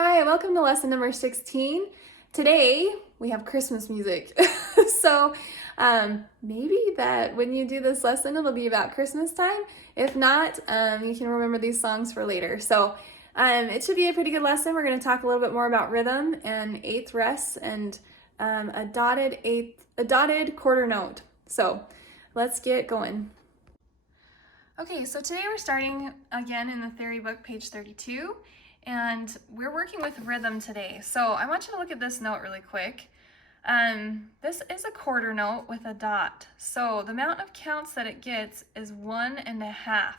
Hi, welcome to lesson number 16. Today we have Christmas music. So maybe that when you do this lesson, it'll be about Christmas time. If not, you can remember these songs for later. So it should be a pretty good lesson. We're going to talk a little bit more about rhythm and eighth rests and a dotted quarter note. So let's get going. Okay, so today we're starting again in the theory book, page 32. And we're working with rhythm today. So I want you to look at this note really quick. This is a quarter note with a dot. So the amount of counts that it gets is 1.5.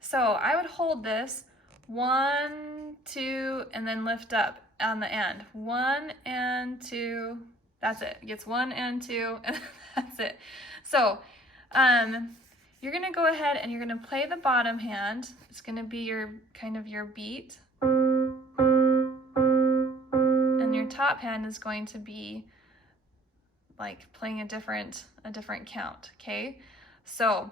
So I would hold this 1, 2, and then lift up on the end. 1 and 2, that's it. It gets 1 and 2, and that's it. So you're gonna go ahead and you're gonna play the bottom hand. It's gonna be your kind of your beat. And your top hand is going to be like playing a different count, okay? So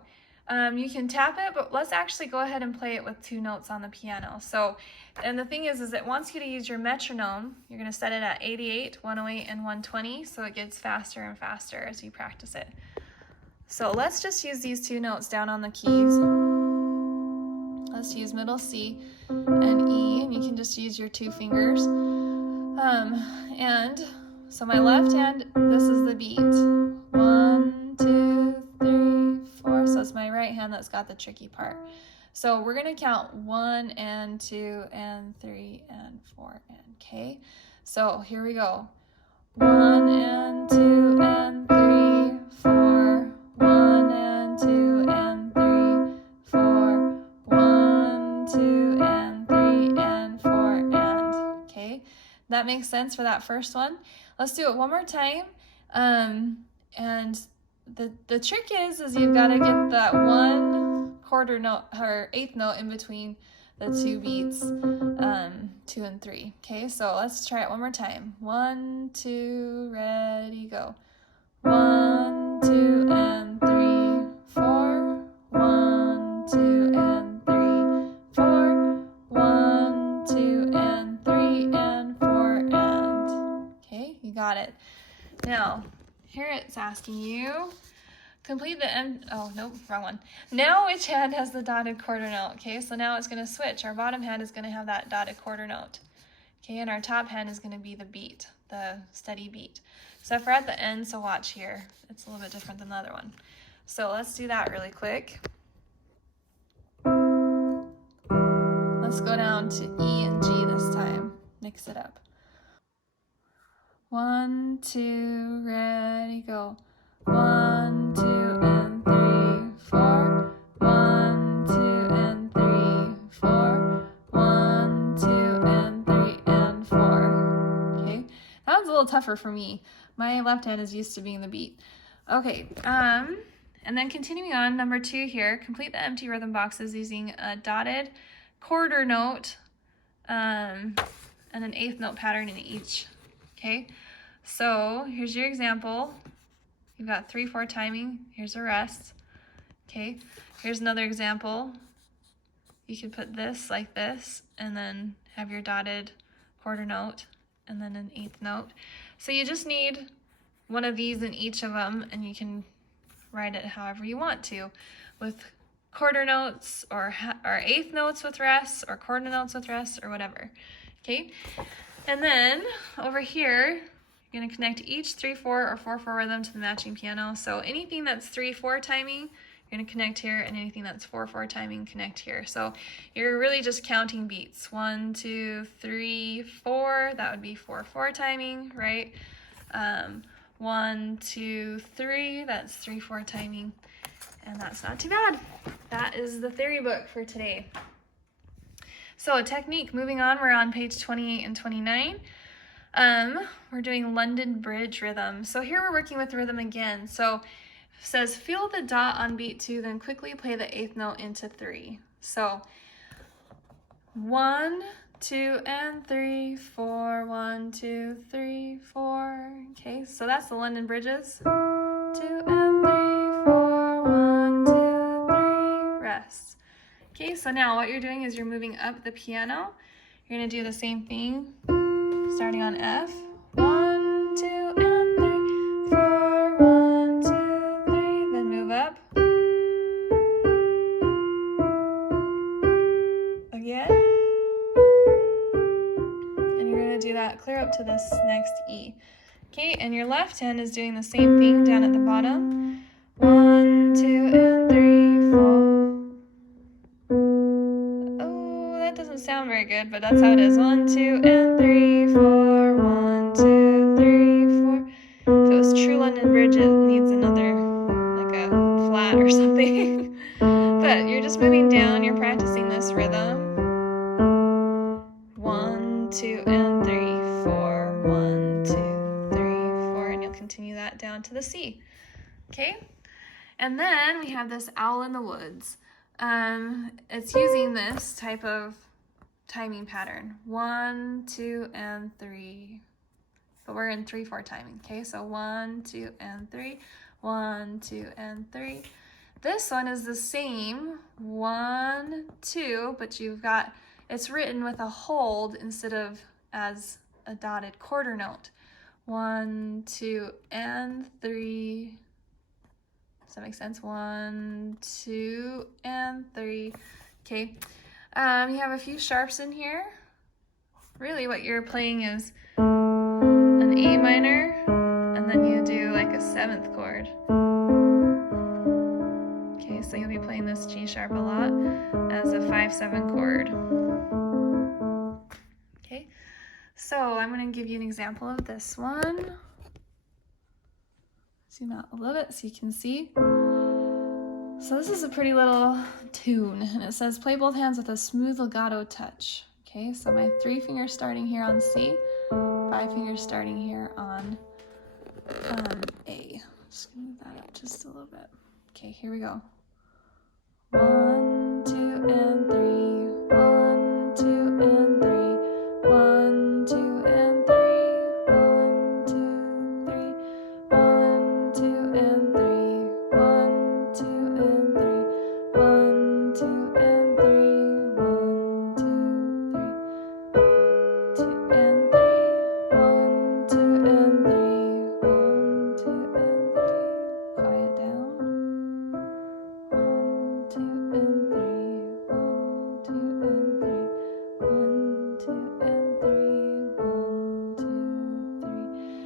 you can tap it, but let's actually go ahead and play it with 2 notes on the piano. So, and the thing is it wants you to use your metronome. You're gonna set it at 88, 108, and 120, so it gets faster and faster as you practice it. So let's just use these 2 notes down on the keys. Let's use middle C and E, and you can just use your 2 fingers. And so my left hand, this is the beat. 1, 2, 3, 4. So it's my right hand that's got the tricky part. So we're gonna count 1 and 2 and 3 and 4 and okay. So here we go. 1 and 2 and 3, 4. 1 and 2 and 3, 4. 1, 2 and 3 and 4 and okay. That makes sense for that first one. Let's do it one more time. And the trick is you've got to get that 1 quarter note or 8th note in between the 2 beats, 2 and 3. Okay, so let's try it one more time. 1, 2, ready, go. 1, 2, and 3, 4. 1, 2, and 3, 4. 1, 2, and 3, and 4, and. Okay, you got it. Now, here it's asking you, complete the end. Oh, nope, wrong one. Now which hand has the dotted quarter note? Okay, so now it's going to switch. Our bottom hand is going to have that dotted quarter note. Okay, and our top hand is going to be the beat, the steady beat. So if we're at the end, so watch here. It's a little bit different than the other one. So let's do that really quick. Let's go down to E and G this time. Mix it up. 1, 2, ready, go. 1, 2, and 3, 4. 1, 2, and 3, 4. 1, 2, and 3, and 4. Okay, that was a little tougher for me. My left hand is used to being the beat. Okay, and then continuing on, number 2 here, complete the empty rhythm boxes using a dotted quarter note and an 8th note pattern in each. Okay, so here's your example. You've got 3/4 timing. Here's a rest. Okay, here's another example. You could put this like this and then have your dotted quarter note and then an 8th note. So you just need one of these in each of them, and you can write it however you want to, with quarter notes or 8th notes with rests or quarter notes with rests or whatever. Okay, and then over here, you're going to connect each 3/4 or 4/4 rhythm to the matching piano. So anything that's 3/4 timing, you're going to connect here, and anything that's 4/4 timing, connect here. So you're really just counting beats. 1, 2, 3, 4. That would be 4/4 timing, right? 1, 2, 3. That's 3/4 timing, and that's not too bad. That is the theory book for today. So a technique, moving on, we're on page 28 and 29. We're doing London Bridge rhythm. So here we're working with rhythm again. So it says feel the dot on beat 2, then quickly play the 8th note into 3. So 1, 2, and 3, 4. 1, 2, 3, 4. Okay, so that's the London Bridges. 2 and 3, 4. 1, 2, 3, rest. Okay, so now what you're doing is you're moving up the piano. You're going to do the same thing starting on F. 1, 2, and 3, 4, 1, 2, 3. Then move up. Again. And you're going to do that clear up to this next E. Okay, and your left hand is doing the same thing down at the bottom. 1, 2, and 3, 4. Oh, that doesn't sound very good, but that's how it is. 1, 2, and 3, 4. 1, 2, 3, 4. If it was True London Bridge, it needs another, like a flat or something. But you're just moving down, you're practicing this rhythm. 1, 2, and 3, 4. 1, 2, 3, 4. And you'll continue that down to the C. Okay? And then we have this Owl in the Woods. It's using this type of timing pattern. 1, 2, and 3. But we're in 3/4 timing. Okay, so 1, 2, and 3. 1, 2, and 3. This one is the same. 1, 2, but it's written with a hold instead of as a dotted quarter note. 1, 2, and 3. Does that make sense? 1, 2, and 3. Okay. You have a few sharps in here. Really what you're playing is an A minor, and then you do like a 7th chord. Okay, so you'll be playing this G sharp a lot as a 5/7 chord. Okay, so I'm going to give you an example of this one. Zoom out a little bit so you can see. So this is a pretty little tune, and it says play both hands with a smooth legato touch. Okay, so my 3 fingers starting here on C, 5 fingers starting here on A. Just gonna move that up just a little bit. Okay, here we go. 1, 2, and 3. 1, 2, and 3. 1, 2, and 3. 1, 2, 3. 1, 2, and 3. 1, 2, and 3. 1, 2, and 3. 1, 2, 3. 2 and 3. 1, 2, and 3. 1, 2, and 3. Quiet down. 1, 2, and 3. 1, 2, and 3. 1, 2, and 3. 1, 2,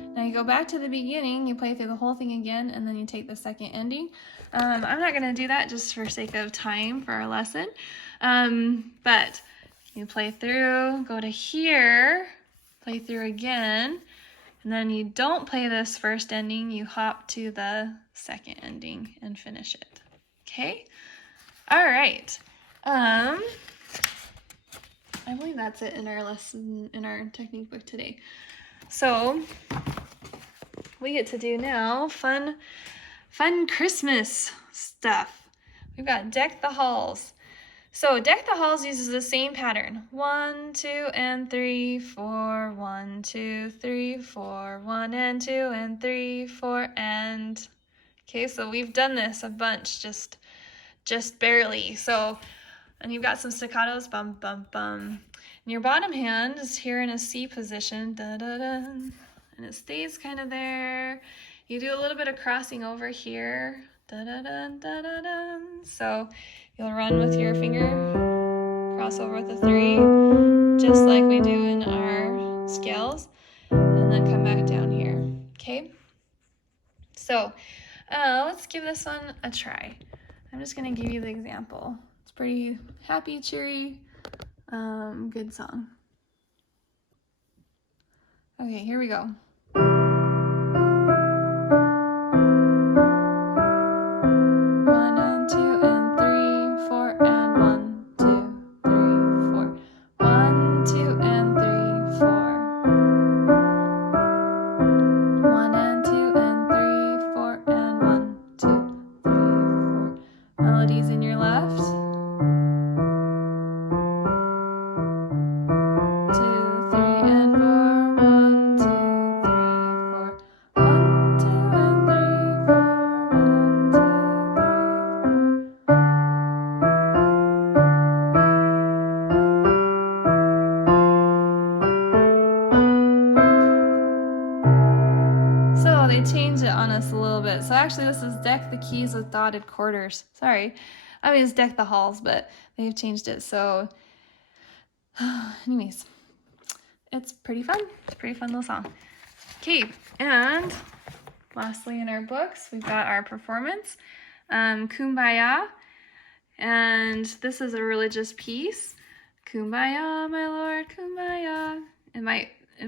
3. Now you go back to the beginning, you play through the whole thing again, and then you take the second ending. I'm not going to do that just for sake of time for our lesson. But you play through, go to here, play through again, and then you don't play this first ending, you hop to the second ending and finish it. Okay? All right. I believe that's it in our lesson, in our technique book today. So we get to do now fun Christmas stuff. We've got Deck the Halls. So Deck the Halls uses the same pattern. 1, 2, and 3, 4. 1, 2, 3, 4. 1 and 2 and 3, 4 and. Okay, so we've done this a bunch, just barely. So, and you've got some staccatos, bum, bum, bum. And your bottom hand is here in a C position, da, da, da, and it stays kind of there. You do a little bit of crossing over here, da, da, da, da, da, da. So you'll run with your finger, cross over with a 3, just like we do in our scales, and then come back down here, okay? So let's give this one a try. I'm just going to give you the example. It's pretty happy, cheery, good song. Okay, here we go. 1 and 2 and 3, 4 and 1, 2, 3, 4. 1, 2 and 3, 4. 1 and 2 and 3, 4 and 1, 2, 3, 4. Melodies in your left. 2, 3 and 4. 1, 2, 3. So actually this is Deck the Keys with Dotted Quarters. Sorry. I mean, it's Deck the Halls, but they've changed it. So anyways, it's pretty fun. It's a pretty fun little song. Okay, and lastly in our books, we've got our performance, Kumbaya. And this is a religious piece. Kumbaya, my Lord, Kumbaya. It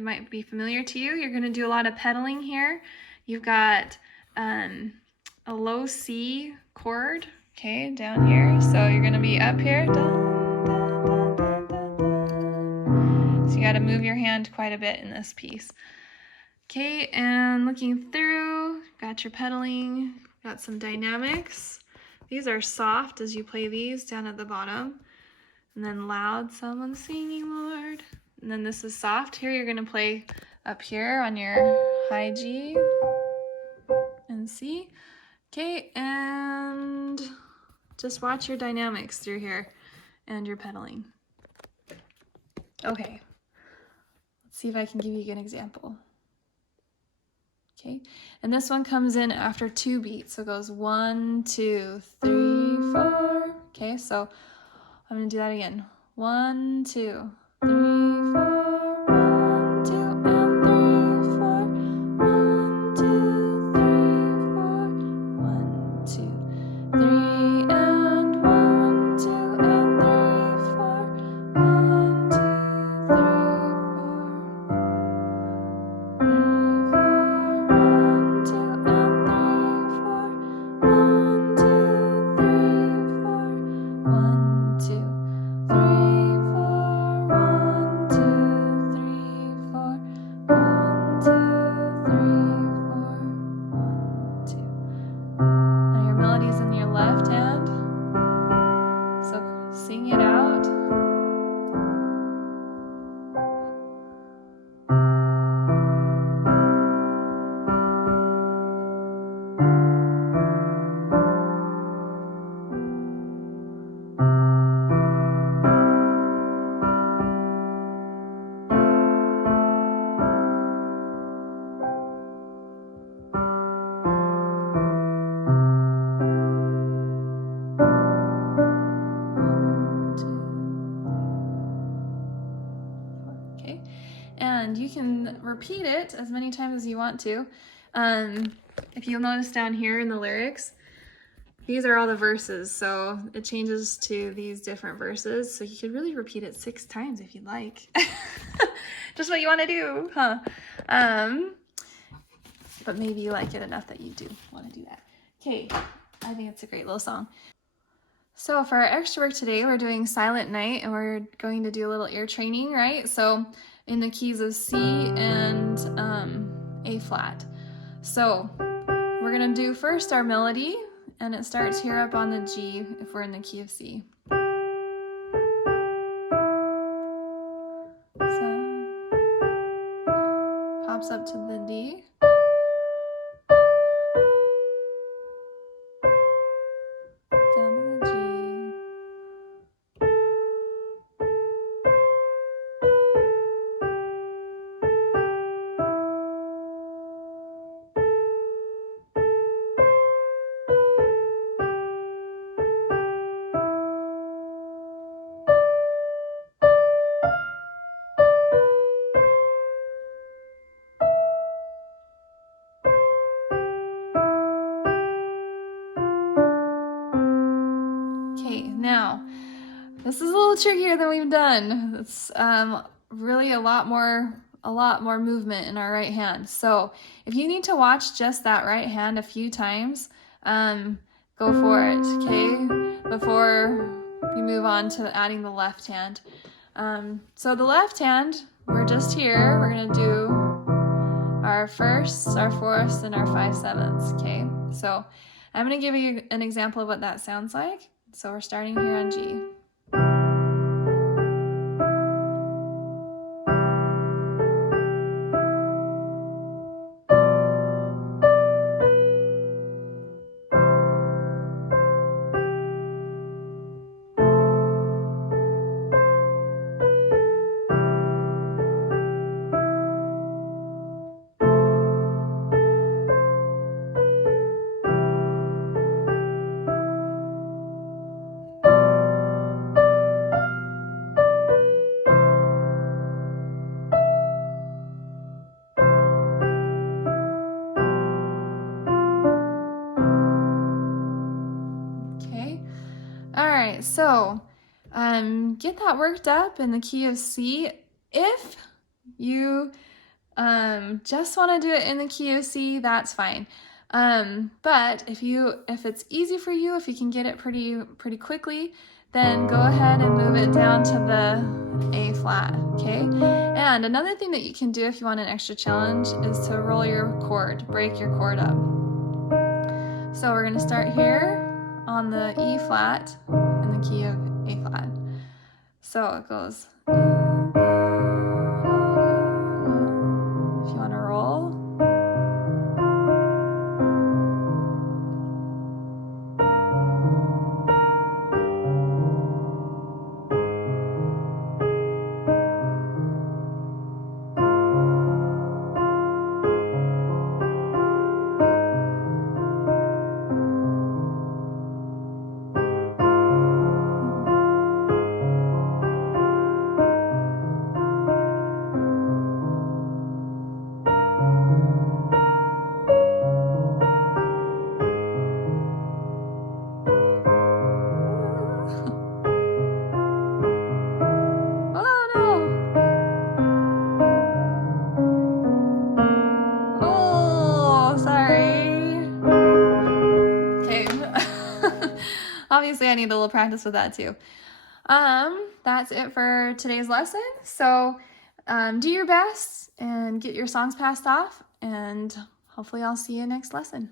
might be familiar to you. You're going to do a lot of pedaling here. You've got a low C chord, okay, down here. So you're going to be up here. Dun, dun, dun, dun, dun, dun. So you got to move your hand quite a bit in this piece. Okay, and looking through, got your pedaling, got some dynamics. These are soft as you play these down at the bottom. And then loud, someone singing, Lord. And then this is soft. Here you're going to play up here on your high G and C. Okay, and just watch your dynamics through here and your pedaling. Okay, let's see if I can give you a good example. Okay, and this one comes in after 2 beats. So it goes 1, 2, 3, 4. Okay, so I'm going to do that again. 1, 2, 3, 4, 1, 2, and 3, 4. 1, 2, 3, 4. 1, 2, 3, and 1, 2, and 3, 4. 1, 2, 3, sing it out. Okay, and you can repeat it as many times as you want to. If you'll notice down here in the lyrics, these are all the verses, so it changes to these different verses. So you could really repeat it 6 times if you'd like. Just what you want to do, huh? But maybe you like it enough that you do want to do that. Okay, I think it's a great little song. So for our extra work today, we're doing Silent Night, and we're going to do a little ear training, right? So in the keys of C and A flat. So we're gonna do first our melody, and it starts here up on the G if we're in the key of C. So pops up to the D. Down to the G. Okay, now this is a little trickier than we've done. It's really a lot more movement in our right hand. So if you need to watch just that right hand a few times, go for it, okay? Before you move on to adding the left hand. So the left hand, we're just here. We're gonna do our firsts, our fourths, and our 5/7, okay? So I'm gonna give you an example of what that sounds like. So we're starting here on G. so get that worked up in the key of C. If you just want to do it in the key of C, that's fine. But if it's easy for you, if you can get it pretty quickly, then go ahead and move it down to the A flat, okay? And another thing that you can do if you want an extra challenge is to roll your chord, break your chord up. So we're going to start here on the E flat in the key of A flat. So it goes. If you want to roll. Obviously, I need a little practice with that too. That's it for today's lesson. So do your best and get your songs passed off, and hopefully I'll see you next lesson.